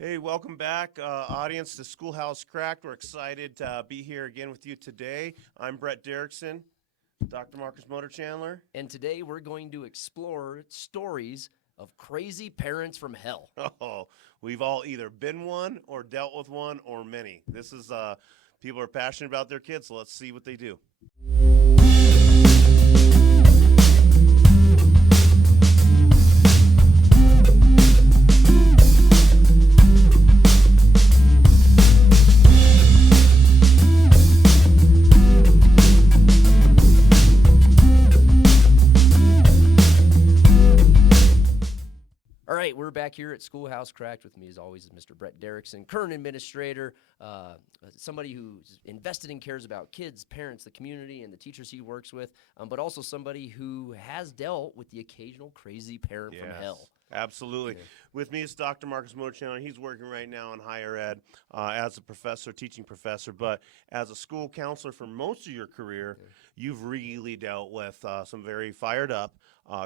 Hey, welcome back, audience, to Schoolhouse Cracked. We're excited to be here again with you today. I'm Brett Derickson, Dr. Marcus Motor Chandler. And today we're going to explore stories of crazy parents from hell. Oh, we've all either been one or dealt with one or many. This is people are passionate about their kids, so let's see what they do. All right, we're back here at Schoolhouse Cracked. With me, as always, is Mr. Brett Derickson, current administrator, somebody who's invested and cares about kids, parents, the community, and the teachers he works with, but also somebody who has dealt with the occasional crazy parent from hell. Absolutely. Yeah. With me is Dr. Marcus Motor Chandler. He's working right now in higher ed as a professor, teaching professor, but as a school counselor for most of your career, you've really dealt with some very fired up,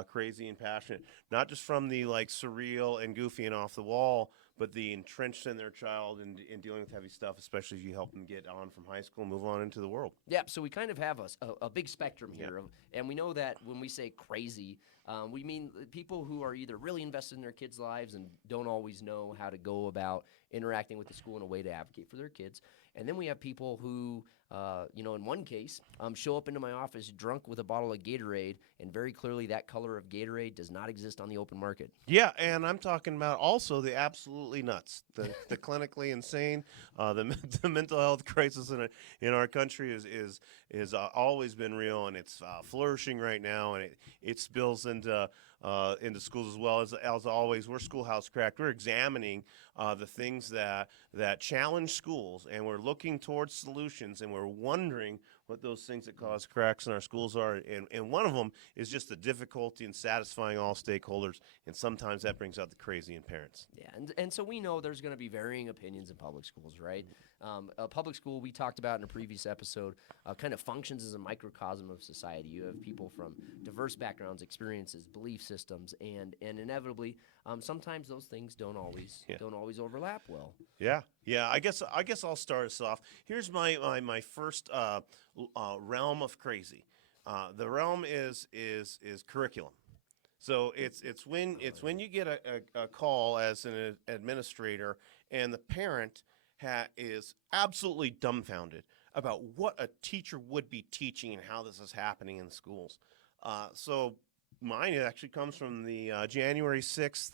crazy and passionate, not just from the like surreal and goofy and off the wall, but the entrenched in their child and in dealing with heavy stuff, especially as you help them get on from high school and move on into the world. Yeah, so we kind of have a big spectrum here, and we know that when we say crazy, we mean people who are either really invested in their kids' lives and don't always know how to go about interacting with the school in a way to advocate for their kids. And then we have people who, in one case, show up into my office drunk with a bottle of Gatorade, and very clearly that color of Gatorade does not exist on the open market. Yeah, and I'm talking about also the absolutely nuts, the clinically insane, the mental health crisis in our country is always been real, and it's flourishing right now, and it spills into schools as well. As always, we're Schoolhouse Cracked. We're examining the things that challenge schools, and we're looking towards solutions, and we're wondering what those things that cause cracks in our schools are. And one of them is just the difficulty in satisfying all stakeholders, and sometimes that brings out the crazy in parents. Yeah, and so we know there's going to be varying opinions in public schools, right? A public school, we talked about in a previous episode, kind of functions as a microcosm of society. You have people from diverse backgrounds, experiences, belief systems, and inevitably, sometimes those things don't always overlap well. Yeah. I guess I'll start us off. Here's my first realm of crazy. The realm is curriculum. So it's when you get a call as an administrator and the parent is absolutely dumbfounded about what a teacher would be teaching and how this is happening in schools. So mine actually comes from the January 6th,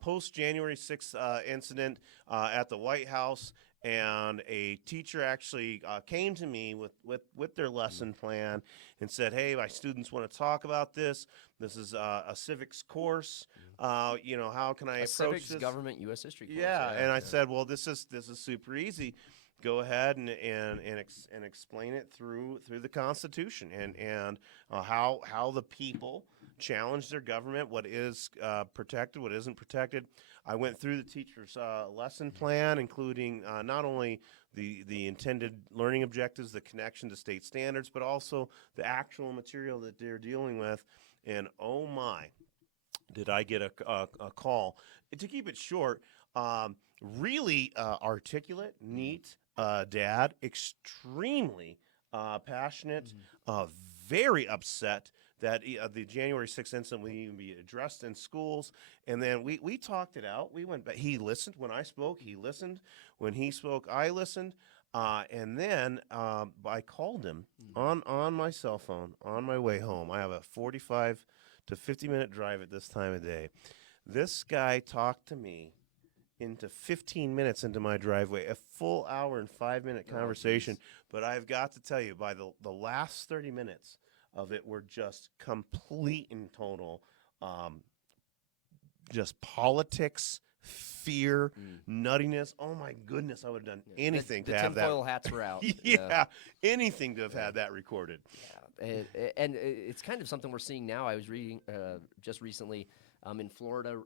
post-January 6th incident at the White House. And a teacher actually came to me with their lesson plan and said, hey, my students want to talk about this. This is a civics course. How can I approach civics, this? government, U.S. history course. Yeah, and I said, well, this is super easy. Go ahead and explain it through the Constitution and how the people challenge their government, what is protected, what isn't protected. I went through the teacher's lesson plan, including not only the intended learning objectives, the connection to state standards, but also the actual material that they're dealing with. And oh my, did I get a call. To keep it short, really articulate, neat dad, extremely passionate, very upset that the January 6th incident would even be addressed in schools. And then we talked it out. We went back. He listened when I spoke. He listened. When he spoke, I listened. And then I called him on my cell phone on my way home. I have a 45 to 50-minute drive at this time of day. This guy talked to me into 15 minutes into my driveway, a full hour and 5-minute conversation. But I've got to tell you, by the last 30 minutes of it were just complete and total, just politics, fear, nuttiness. Oh my goodness, I would have done anything to have that. The tinfoil hats were out. Anything to have had that recorded. Yeah, and it's kind of something we're seeing now. I was reading just recently in Florida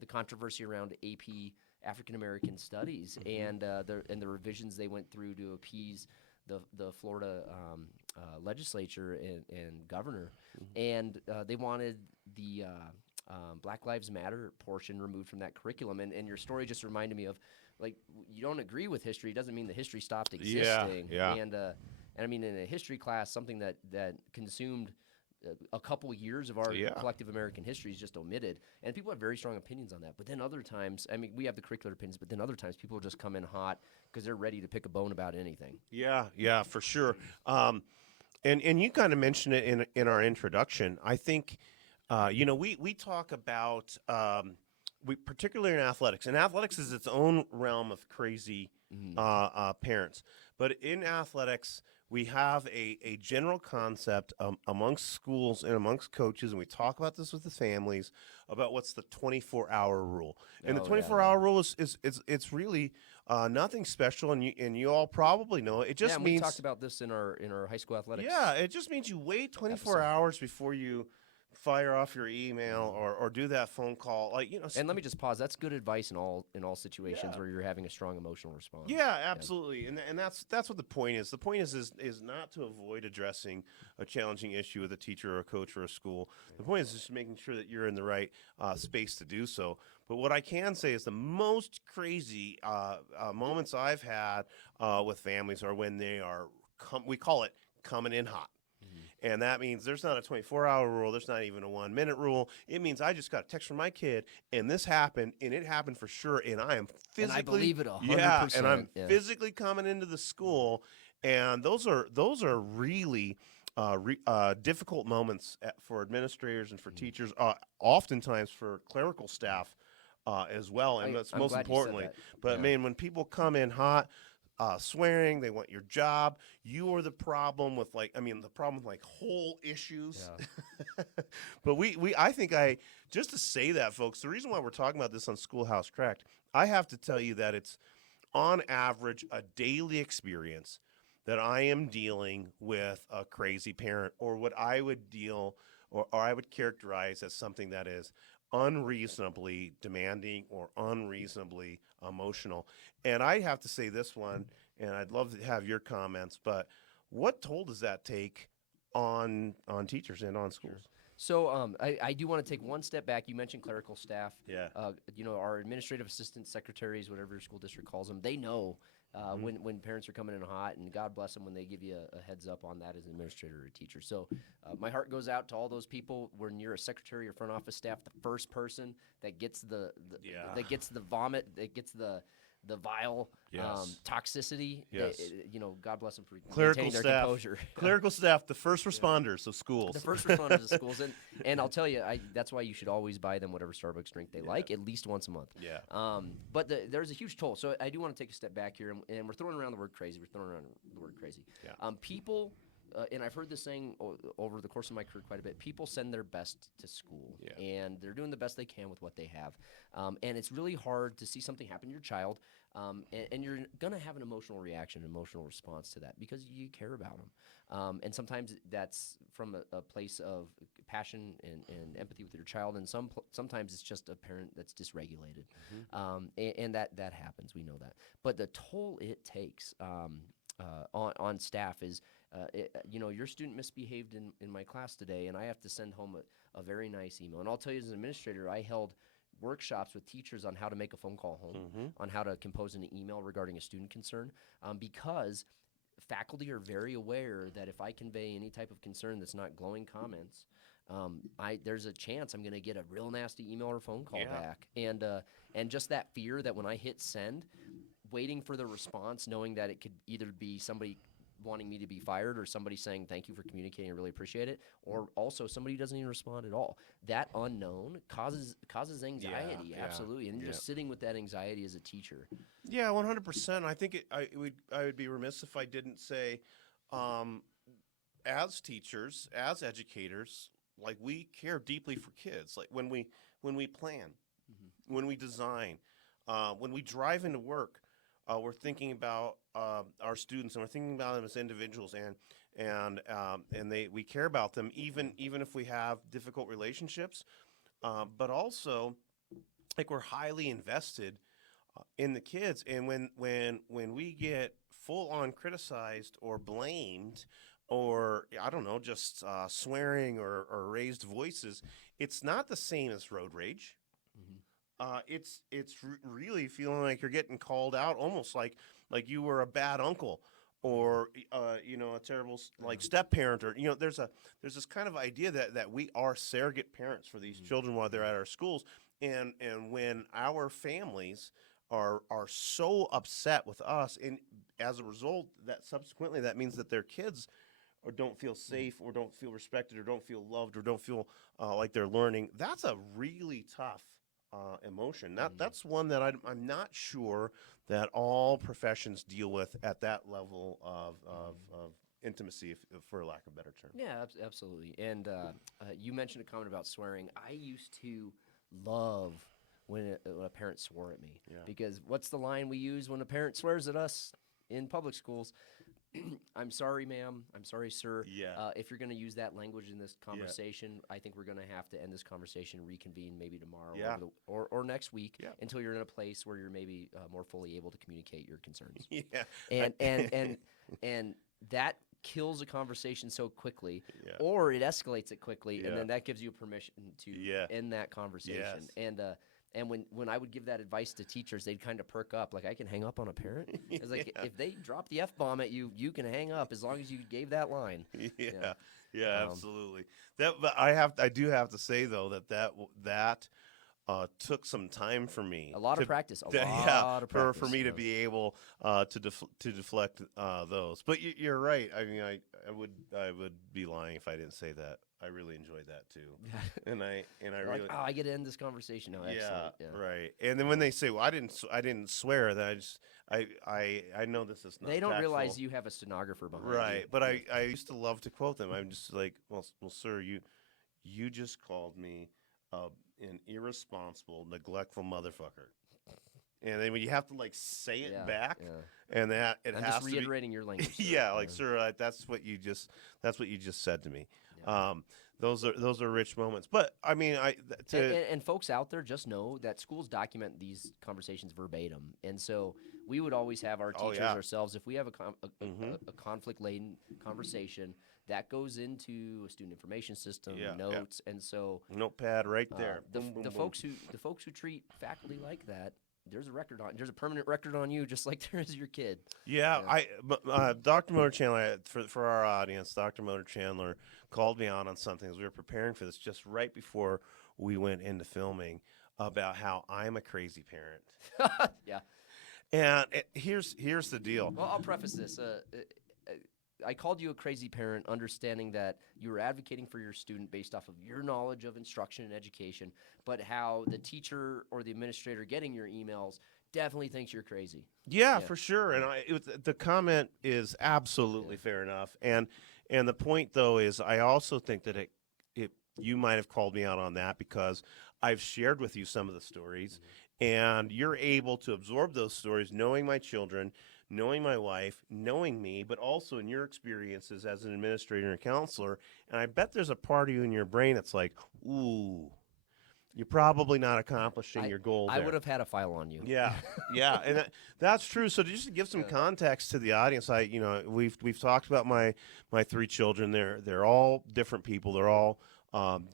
the controversy around AP African American Studies and the revisions they went through to appease the Florida legislature and governor, and they wanted the Black Lives Matter portion removed from that curriculum. And your story just reminded me of, like, you don't agree with history doesn't mean the history stopped existing. Yeah. And I mean, in a history class, something that consumed a couple years of our Yeah. collective American history is just omitted. And people have very strong opinions on that. But then other times, I mean, we have the curricular opinions, but then other times people just come in hot because they're ready to pick a bone about anything. Yeah, for sure. And you kind of mentioned it in our introduction. I think, we talk about we particularly in athletics, and athletics is its own realm of crazy parents. But in athletics, we have a general concept amongst schools and amongst coaches, and we talk about this with the families about what's the 24-hour rule. And the 24-hour rule is it's really nothing special, and you all probably know it. It just and means we talked about this in our high school athletics. yeah, it just means you wait 24 hours before you fire off your email or do that phone call. Like, And let me just pause. That's good advice in all situations Yeah. where you're having a strong emotional response. yeah, absolutely. And that's what the point is. The point is not to avoid addressing a challenging issue with a teacher or a coach or a school. The point is just making sure that you're in the right space to do so. But what I can say is the most crazy moments I've had with families are when they are we call it coming in hot. And that means there's not a 24-hour rule. There's not even a 1-minute rule. It means I just got a text from my kid, and this happened, and it happened for sure. And I am physically, And I believe it 100%. yeah, and I'm physically coming into the school, and those are really difficult moments for administrators and for teachers, oftentimes for clerical staff as well. And that's I'm most glad you said importantly. that. But man, when people come in hot. Swearing, they want your job. You are the problem with the problem with whole issues. Yeah. But just to say that, folks, the reason why we're talking about this on Schoolhouse Cracked, I have to tell you that it's on average a daily experience that I am dealing with a crazy parent, or what I would or I would characterize as something that is unreasonably demanding or unreasonably emotional. And I have to say this one, and I'd love to have your comments, but what toll does that take on teachers and on schools? So I do want to take one step back. You mentioned clerical staff. Yeah. Our administrative assistants, secretaries, whatever your school district calls them, they know when parents are coming in hot, and God bless them when they give you a heads up on that as an administrator or a teacher. So my heart goes out to all those people. When you're a secretary or front office staff, the first person that gets the vomit, that gets the vile toxicity. Yes. God bless them for Clerical maintaining their staff, composure. clerical staff, the first responders of schools. The first responders of schools, and I'll tell you, that's why you should always buy them whatever Starbucks drink they like, at least once a month. Yeah. But there's a huge toll. So I do want to take a step back here, and we're throwing around the word crazy. Yeah. People. And I've heard this saying over the course of my career quite a bit. People send their best to school, and they're doing the best they can with what they have. And it's really hard to see something happen to your child, and you're going to have an emotional reaction, an emotional response to that because you care about them. And sometimes that's from a place of passion and empathy with your child, and sometimes it's just a parent that's dysregulated. And that happens. We know that. But the toll it takes on staff is, your student misbehaved in my class today, and I have to send home a very nice email. And I'll tell you, as an administrator, I held workshops with teachers on how to make a phone call home, on how to compose an email regarding a student concern, because faculty are very aware that if I convey any type of concern that's not glowing comments, there's a chance I'm going to get a real nasty email or phone call back. And just that fear that when I hit send, waiting for the response, knowing that it could either be somebody wanting me to be fired or somebody saying thank you for communicating, I really appreciate it, or also somebody doesn't even respond at all. That unknown causes anxiety, absolutely, and you're just sitting with that anxiety as a teacher. Yeah, 100%. I think I would be remiss if I didn't say, as teachers, as educators, like, we care deeply for kids. Like when we plan, when we design, when we drive into work, we're thinking about our students, and we're thinking about them as individuals, and we care about them even if we have difficult relationships, but also, like, we're highly invested in the kids. And when we get full on criticized or blamed or I don't know, just swearing or raised voices, it's not the same as road rage. Hmm. It's really feeling like you're getting called out, almost like you were a bad uncle, or a terrible like step parent, or there's this kind of idea that we are surrogate parents for these children while they're at our schools, and when our families are so upset with us, and as a result, that subsequently that means that their kids or don't feel safe or don't feel respected or don't feel loved or don't feel like they're learning. That's a really tough emotion. That's one that I'm not sure that all professions deal with at that level of intimacy, for lack of a better term. Yeah, absolutely. And you mentioned a comment about swearing. I used to love when a parent swore at me, Yeah. because what's the line we use when a parent swears at us in public schools? I'm sorry, ma'am. I'm sorry, sir. Yeah. If you're going to use that language in this conversation, I think we're going to have to end this conversation, reconvene maybe tomorrow Yeah. or next week, Yeah. until you're in a place where you're maybe more fully able to communicate your concerns. Yeah. And that kills a conversation so quickly, Yeah. or it escalates it quickly, and Yeah. then that gives you permission to Yeah. end that conversation. Yes. And when I would give that advice to teachers, they'd kind of perk up, like, I can hang up on a parent. It's like, Yeah. if they drop the F-bomb at you, you can hang up as long as you gave that line. Yeah, Um, absolutely. But I do have to say though that took some time for me. A lot of practice. Yeah, Of for practice. me to Yes. be able to deflect those. But you're right. I mean, I would be lying if I didn't say that. I really enjoyed that too, and I You're really like, oh, I get to end this conversation now. yeah, Excellent. Yeah. right. And then when they say, "Well, I didn't swear," that I know this is not. They don't tactful. realize you have a stenographer behind Right, you. but I used to love to quote them. I'm just like, well, sir, you just called me an irresponsible, neglectful motherfucker, and then when you have to like say it Yeah, back, yeah. and that it I'm has just to be, reiterating your language. Sir. yeah, like sir, that's what you just said to me. Yeah. Those are rich moments, but I mean, And folks out there, just know that schools document these conversations verbatim, and so we would always have our Oh, teachers yeah. ourselves. If we have Mhm. a conflict-laden conversation, that goes into a student information system, Yeah, yeah. notes, and so notepad right there. the Boom, boom, the boom. folks who treat faculty like that, there's a permanent record on you, just like there is your kid. Yeah, Yeah. Dr. Motor Chandler, for our audience, Dr. Motor Chandler called me out on something as we were preparing for this, just right before we went into filming, about how I'm a crazy parent. Yeah. And here's the deal. Well, I'll preface this. I called you a crazy parent, understanding that you were advocating for your student based off of your knowledge of instruction and education, but how the teacher or the administrator getting your emails definitely thinks you're crazy. Yeah, Yeah. for sure. And the comment is absolutely fair enough. And the point though is, I also think that it you might have called me out on that because I've shared with you some of the stories, and you're able to absorb those stories, knowing my children, knowing my wife, knowing me, but also in your experiences as an administrator and counselor. And I bet there's a part of you in your brain that's like, ooh, you're probably not accomplishing your goal I there. would have had a file on you. Yeah, yeah, and that's true. So just to give some context to the audience, we've talked about my three children. They're all different people. They're all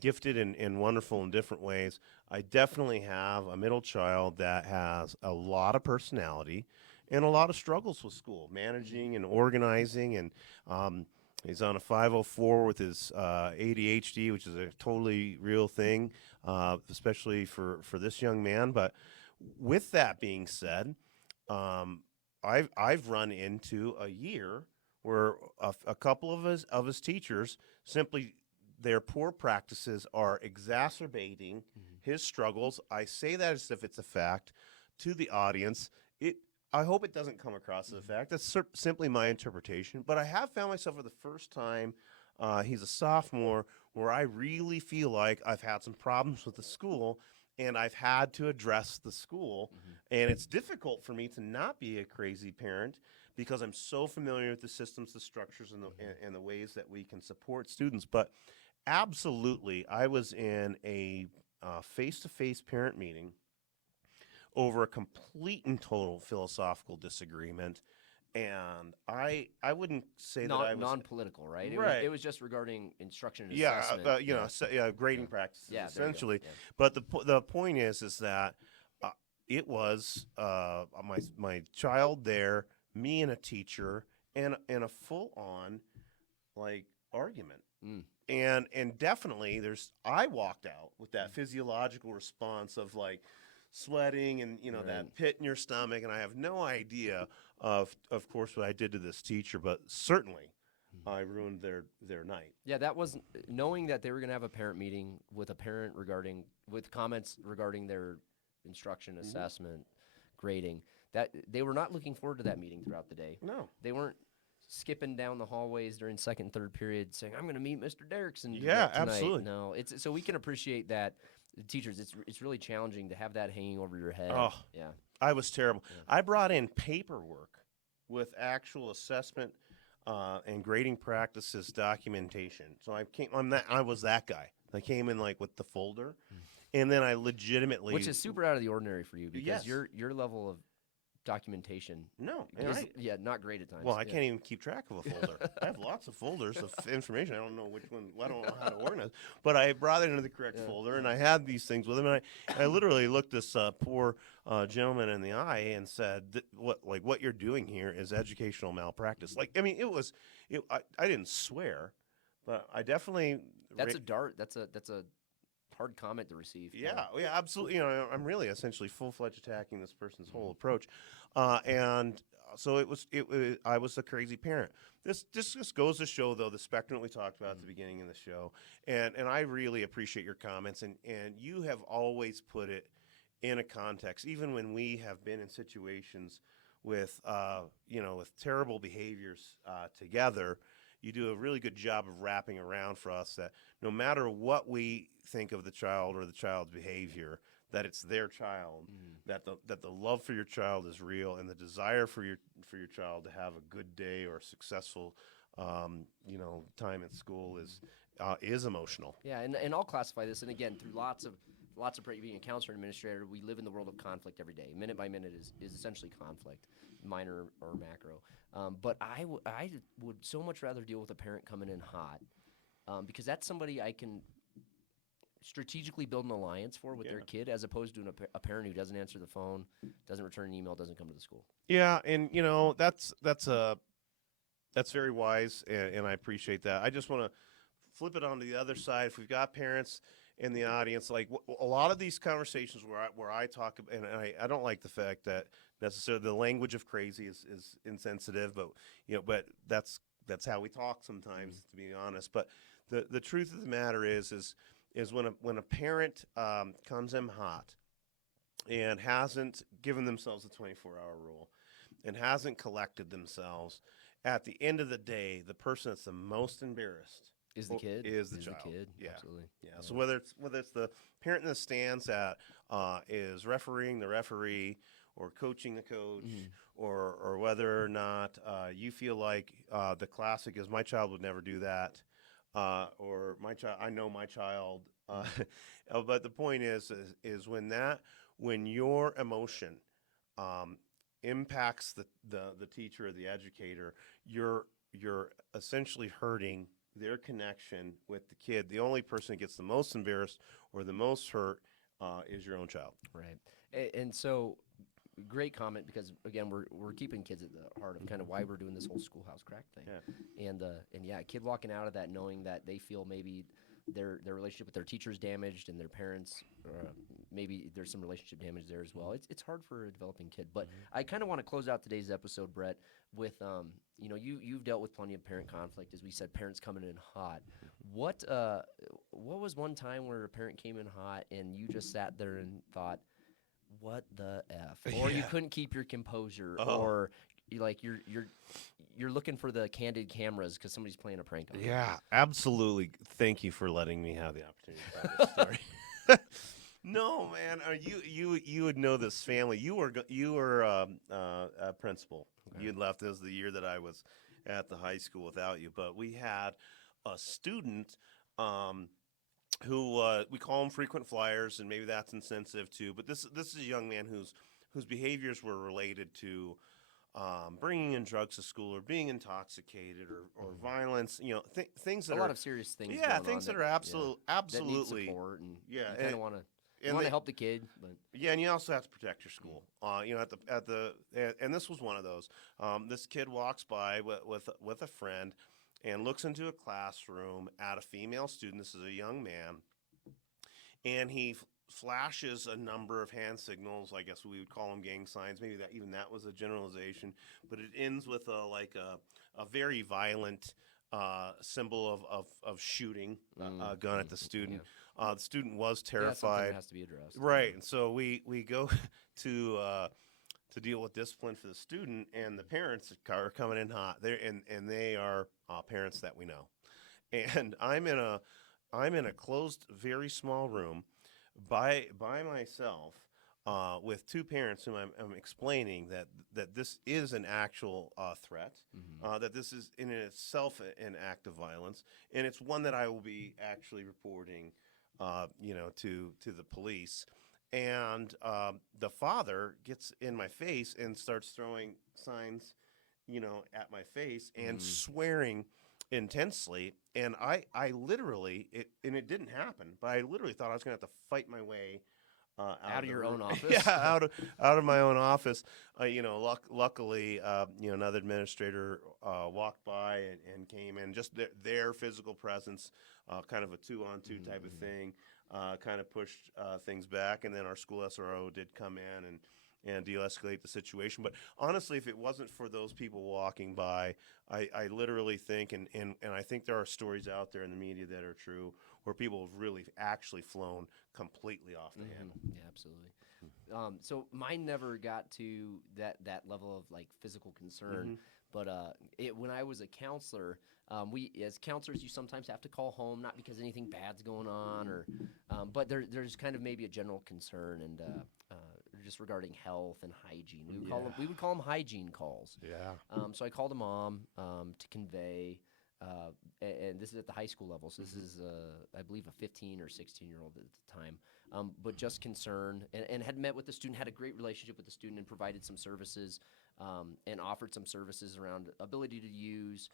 gifted and wonderful in different ways. I definitely have a middle child that has a lot of personality and a lot of struggles with school, managing and organizing, and he's on a 504 with his ADHD, which is a totally real thing, especially for this young man. But with that being said, I've run into a year where a couple of his teachers simply, their poor practices are exacerbating his struggles. I say that as if it's a fact to the audience. I hope it doesn't come across as a fact. That's simply my interpretation. But I have found myself for the first time, he's a sophomore, where I really feel like I've had some problems with the school, and I've had to address the school. And it's difficult for me to not be a crazy parent because I'm so familiar with the systems, the structures, and the ways that we can support students. But absolutely, I was in a face-to-face parent meeting over a complete and total philosophical disagreement, and I wouldn't say that I was Non-political, right? right. It was just regarding instruction and Yeah, assessment. you know, grading practices Yeah, there you go. essentially. Yeah. But the point is that it was my child there, me and a teacher, and a full on like argument. Mm. And definitely I walked out with that physiological response of like sweating and you know that Right. pit in your stomach, and I have no idea of course what I did to this teacher, but certainly I ruined their night. Yeah, that was knowing that they were going to have a parent meeting with with comments regarding their instruction, assessment, grading. That they were not looking forward to that meeting throughout the day. No. They weren't skipping down the hallways during second and third period saying, "I'm going to meet Mr. Derickson Yeah, tonight." absolutely. No, it's so we can appreciate that. Teachers, it's really challenging to have that hanging over your head. Oh, Yeah. I was terrible. I brought in paperwork with actual assessment and grading practices documentation. So I was that guy. I came in like with the folder, and then I legitimately, Which is super out of the ordinary for you because Yes. your level of documentation no, and is not great at times. well, I Yeah. can't even keep track of a folder. I have lots of folders of information. I don't know which one. I don't know how to organize. But I brought it into the correct folder, and I had these things with him. And I literally looked this poor gentleman in the eye and said, what you're doing here is educational malpractice." Like, I mean, I didn't swear, but I definitely. That's a hard comment to receive. Yeah, absolutely. You know, I'm really essentially full-fledged attacking this person's whole approach, and so I was a crazy parent. This just goes to show, though, the spectrum that we talked about at the beginning of the show, and I really appreciate your comments, and you have always put it in a context, even when we have been in situations with with terrible behaviors together. You do a really good job of wrapping around for us that no matter what we think of the child or the child's behavior, that it's their child, that the love for your child is real, and the desire for your child to have a good day or a successful time at school is emotional. Yeah, and I'll classify this, and again, through lots of being a counselor and administrator, we live in the world of conflict every day. Minute by minute is essentially conflict, minor or macro. But I would so much rather deal with a parent coming in hot because that's somebody I can strategically build an alliance with their kid, as opposed to a parent who doesn't answer the phone, doesn't return an email, doesn't come to the school. Yeah, and that's very wise, and I appreciate that. I just want to flip it on to the other side. If we've got parents in the audience, like a lot of these conversations where I talk, and I don't like the fact that necessarily the language of crazy is insensitive, but that's how we talk sometimes, to be honest. But the truth of the matter is when a parent comes in hot and hasn't given themselves a 24-hour rule and hasn't collected themselves, at the end of the day, the person that's the most embarrassed is the kid. Is the is child. The kid. Yeah. Absolutely. Yeah. So whether it's the parent in the stands that is refereeing the referee or coaching the coach, or whether or not you feel like the classic is my child would never do that, or I know my child. But the point is when your emotion impacts the teacher or the educator, you're essentially hurting their connection with the kid. The only person that gets the most embarrassed or the most hurt is your own child. Right. And so, great comment, because again, we're keeping kids at the heart of kind of why we're doing this whole schoolhouse crack thing. Yeah. And yeah, a kid walking out of that knowing that they feel maybe their relationship with their teacher's damaged and their parents, maybe there's some relationship damage there as well. It's hard for a developing kid. But I kind of want to close out today's episode, Brett, with you've dealt with plenty of parent conflict, as we said, parents coming in hot. What was one time where a parent came in hot and you just sat there and thought, what the F? Or you couldn't keep your composure, or you're looking for the candid cameras because somebody's playing a prank on you. Yeah, absolutely. Thank you for letting me have the opportunity to tell this story. No, man, you would know this family. You were a principal. Okay. You had left. This was the year that I was at the high school without you. But we had a student who we call them frequent flyers, and maybe that's insensitive too. But this is a young man whose behaviors were related to bringing in drugs to school or being intoxicated or violence, things that A are, lot of serious things yeah, going things on that are that need absolutely, support, and yeah, you kind of want to and they, help the kid, but yeah, and you also have to protect your school. And this was one of those. This kid walks by with a friend, and looks into a classroom at a female student. This is a young man, and he flashes a number of hand signals. I guess we would call them gang signs. Maybe that was a generalization, but it ends with a very violent symbol of shooting a gun at the student. The student was something terrified. that has to be addressed. Right, and so we go to deal with discipline for the student, and the parents are coming in hot. They are parents that we know, and I'm in a closed, very small room by myself with two parents whom I'm explaining that this is an actual threat, that this is in itself an act of violence, and it's one that I will be actually reporting, to the police. And the father gets in my face and starts throwing signs, at my face and swearing intensely. And I literally, and it didn't happen, but I literally thought I was going to have to fight my way Out of your own office? Yeah, out of my own office. Luckily, another administrator walked by and came in. Just their physical presence, kind of a 2-on-2 type of thing, kind of pushed things back. And then our school SRO did come in and de-escalate the situation. But honestly, if it wasn't for those people walking by, I literally think, and I think there are stories out there in the media that are true, where people have really actually flown completely off the handle. Yeah, absolutely. So mine never got to that level of like physical concern, but when I was a counselor, we as counselors, you sometimes have to call home, not because anything bad's going on, but there's kind of maybe a general concern and just regarding health and hygiene. We would call them hygiene calls. Yeah. So I called a mom to convey. And this is at the high school level. So this is, I believe, a 15 or 16-year-old at the time, but just concerned and had met with the student, had a great relationship with the student, and provided some services and offered some services around ability to use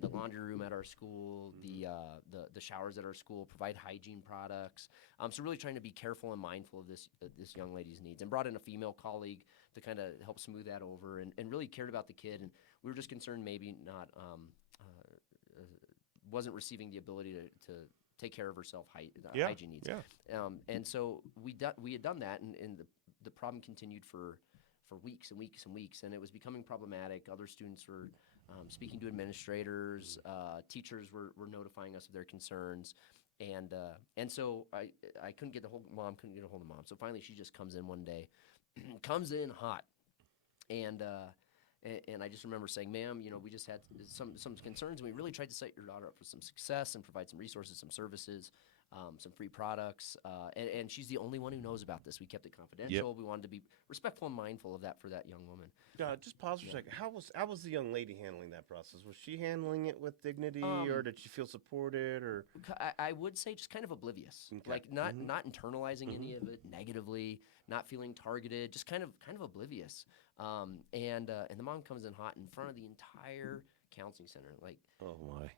the laundry room at our school, the showers at our school, provide hygiene products. So really trying to be careful and mindful of this young lady's needs, and brought in a female colleague to kind of help smooth that over, and really cared about the kid. And we were just concerned maybe not. Wasn't receiving the ability to take care of herself, hygiene needs. Yeah. And so we had done that, and the problem continued for weeks and weeks and weeks, and it was becoming problematic. Other students were speaking to administrators, teachers were notifying us of their concerns, and so I couldn't get a hold of mom. So finally, she just comes in one day, comes in hot, and I just remember saying, "Ma'am, we just had some concerns, and we really tried to set your daughter up for some success and provide some resources, some services, some free products. And she's the only one who knows about this. We kept it confidential. Yep. We wanted to be respectful and mindful of that for that young woman." Just pause for a second. How was the young lady handling that process? Was she handling it with dignity, or did she feel supported, or? I would say just kind of oblivious, Okay. like not internalizing any of it negatively, not feeling targeted, just kind of oblivious. And the mom comes in hot in front of the entire counseling center, like Oh my.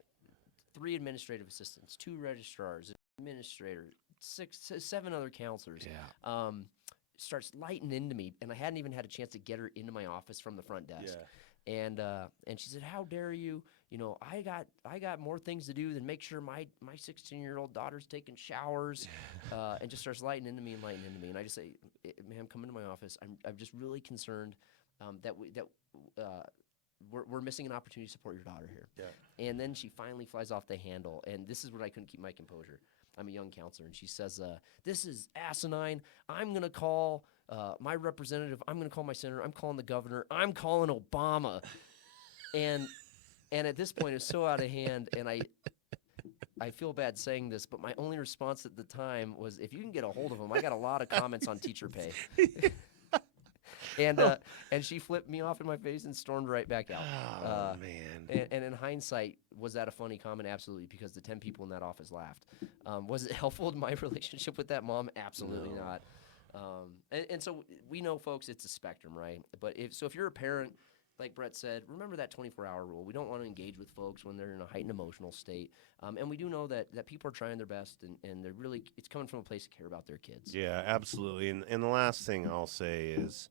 3 administrative assistants, 2 registrars, administrator, 7 other counselors. Yeah. Starts lighting into me, and I hadn't even had a chance to get her into my office from the front desk. Yeah. And she said, "How dare you? I got more things to do than make sure my 16-year-old daughter's taking showers," and just starts lighting into me. And I just say, "Ma'am, come into my office. I'm just really concerned that we're missing an opportunity to support your daughter here." Yeah. And then she finally flies off the handle, and this is when I couldn't keep my composure. I'm a young counselor, and she says, "This is asinine. I'm going to call my representative. I'm going to call my senator. I'm calling the governor. I'm calling Obama." And at this point, it's so out of hand, and I feel bad saying this, but my only response at the time was, "If you can get a hold of him, I got a lot of comments on teacher pay." And she flipped me off in my face and stormed right back out. Oh man. And in hindsight, was that a funny comment? Absolutely, because the 10 people in that office laughed. Was it helpful to my relationship with that mom? Absolutely not. And so we know, folks, it's a spectrum, right? But if you're a parent like Brett said, remember that 24-hour rule. We don't want to engage with folks when they're in a heightened emotional state. And we do know that people are trying their best, and they're really, it's coming from a place to care about their kids. Yeah, absolutely. And the last thing I'll say is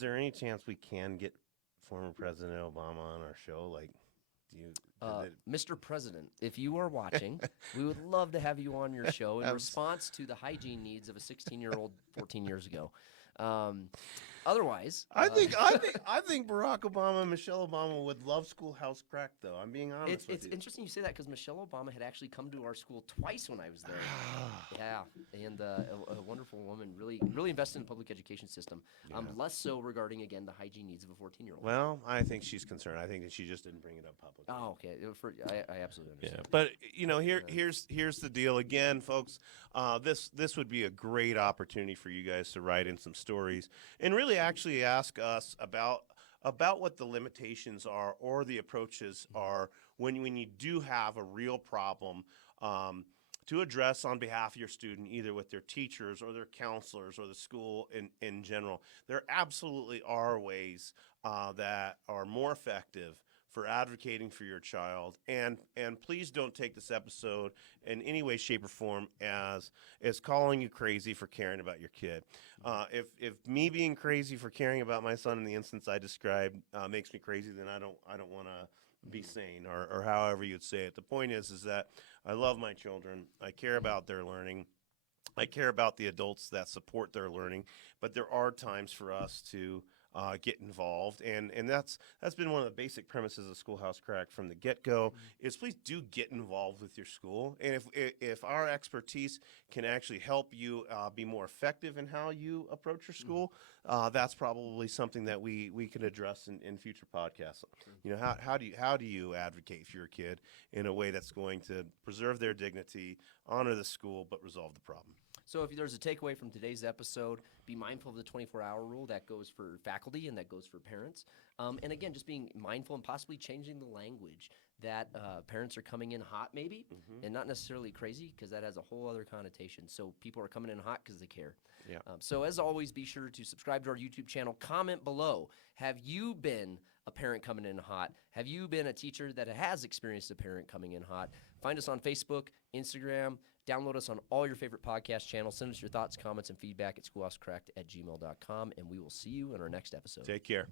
there any chance we can get former President Obama on our show? Like, do you? Mr. President, if you are watching, we would love to have you on your show in response to the hygiene needs of a 16-year-old 14 years ago. Otherwise, I think Barack Obama and Michelle Obama would love Schoolhouse Crack, though. I'm being honest with it's you. interesting you say that because Michelle Obama had actually come to our school twice when I was there. Yeah, and a wonderful woman, really invested in the public education system. Less so regarding, again, the hygiene needs of a 14-year-old. Well, I think she's concerned. I think that she just didn't bring it up publicly. Oh, okay. I absolutely understand. Yeah, but here's the deal again, folks. This would be a great opportunity for you guys to write in some stories and really actually ask us about what the limitations are or the approaches are when you do have a real problem to address on behalf of your student, either with their teachers or their counselors or the school in general. There absolutely are ways that are more effective for advocating for your child, and please don't take this episode in any way, shape, or form as calling you crazy for caring about your kid. If me being crazy for caring about my son in the instance I described makes me crazy, then I don't want to be sane, or however you'd say it. The point is that I love my children. I care about their learning. I care about the adults that support their learning, but there are times for us to get involved, and that's been one of the basic premises of Schoolhouse Crack from the get-go. Is please do get involved with your school, and if our expertise can actually help you be more effective in how you approach your school, that's probably something that we can address in future podcasts. You know, how do you advocate for your kid in a way that's going to preserve their dignity, honor the school, but resolve the problem? So if there's a takeaway from today's episode, be mindful of the 24-hour rule. That goes for faculty and that goes for parents. And again, just being mindful and possibly changing the language that parents are coming in hot maybe, and not necessarily crazy, because that has a whole other connotation. So people are coming in hot because they care. Yeah. So as always, be sure to subscribe to our YouTube channel. Comment below. Have you been a parent coming in hot? Have you been a teacher that has experienced a parent coming in hot? Find us on Facebook, Instagram. Download us on all your favorite podcast channels. Send us your thoughts, comments, and feedback at schoolhousecracked@gmail.com, and we will see you in our next episode. Take care.